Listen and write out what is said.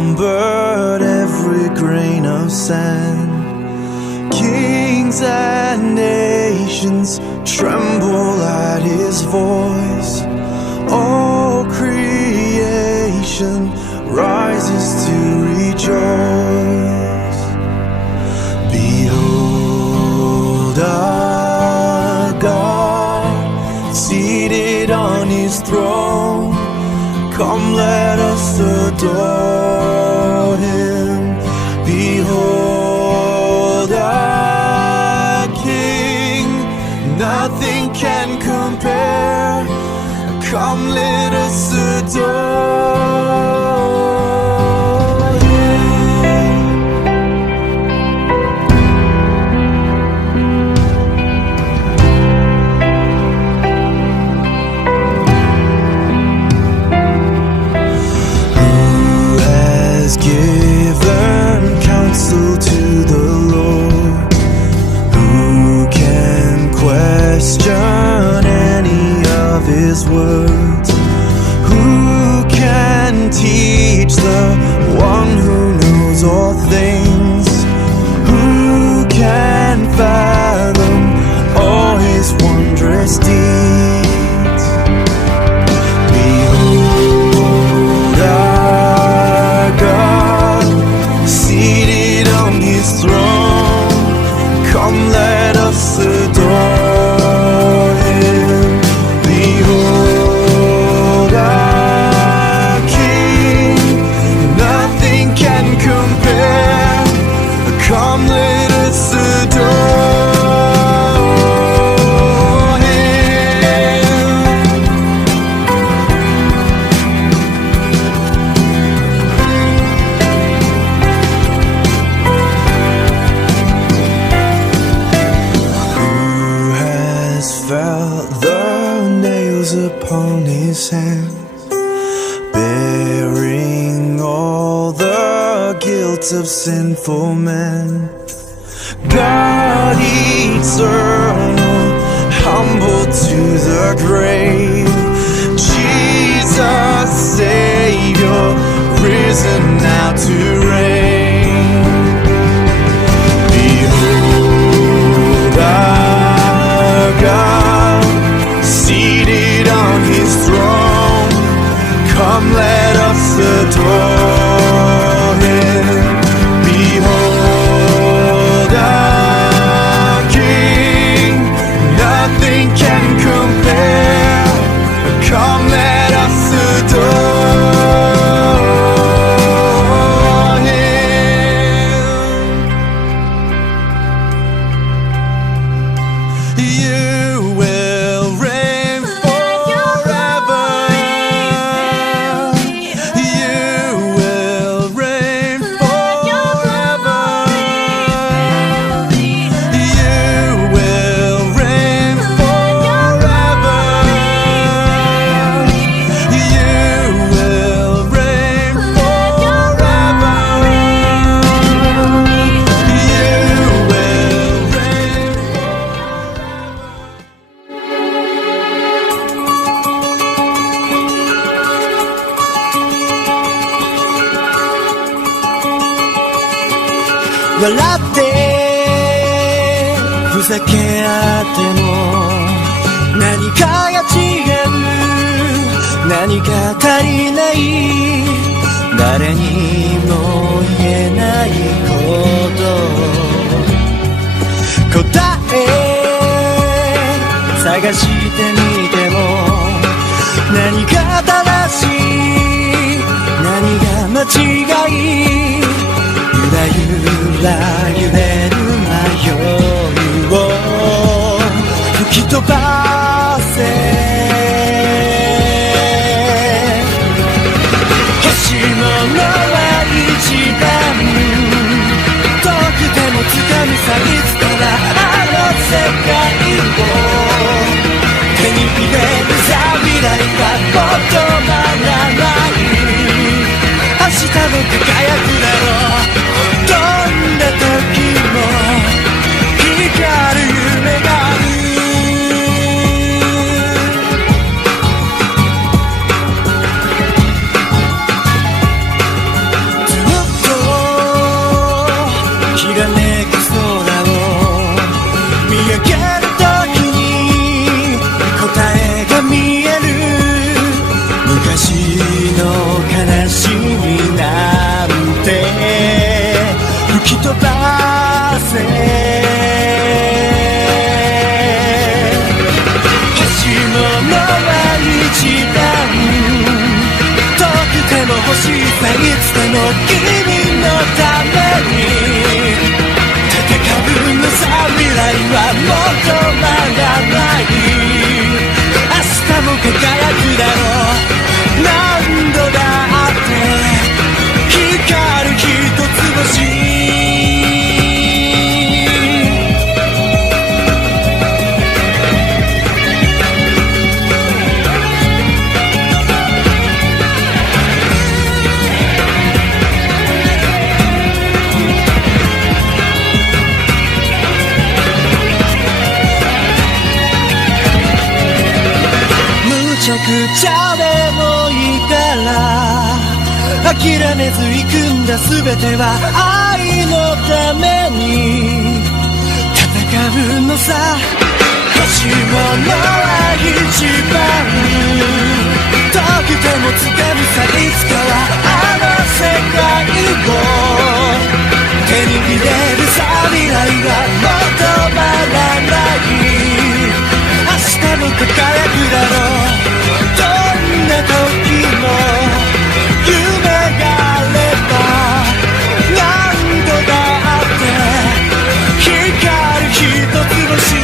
numbered every grain of sand. Kings and nations tremble at his voice. All creation rises to rejoice. Behold our God, seated on his throne. Come, let us adore him. Behold our King, nothing can compare. Come, let us adore given counsel to the Lord. Who can question any of his words? Who can teach the one who knows all things? Who can fathom all his wondrous deeds? Behold our God, seated on his throne. Come, let us adore him. Behold our King, nothing can compare. Come, let us adore him. Felt the nails upon his hands, bearing all the guilt of sinful men. God eternal, humble to the grave. Jesus Savior, risen now to reign. Behold our God, seated on his throne. Come, let us adore him. Behold our King, nothing can compare. Come, let us adore him. You will reign forever. You will reign forever. You will reign forever. You will reign forever. You will reign笑ってふざけ合っても何かが違う、何か足りない、誰にも言えないこと答え探してみても何が正しい、何が間違い、ゆらゆら揺れる迷いを吹き飛ばせ。欲しいものは一番遠くても掴みさいつかなあの世界を手に入れるさ未来はもっとまらない明日も輝くだろう。どんな時も光る夢がある。飛ばせ星物は一番遠くても星さいつでも君のために戦うのさ未来はもう止まらない明日も輝くだろう何度だって光る一つ星むちゃくちゃでもいいから諦めず行くんだ全ては愛のために戦うのさ星物は一番遠くても掴むさいつかはあの世界を手に入れるさ未来はもう止まらない明日も輝くだろうどんな時も夢があれば何度だって光る一つ星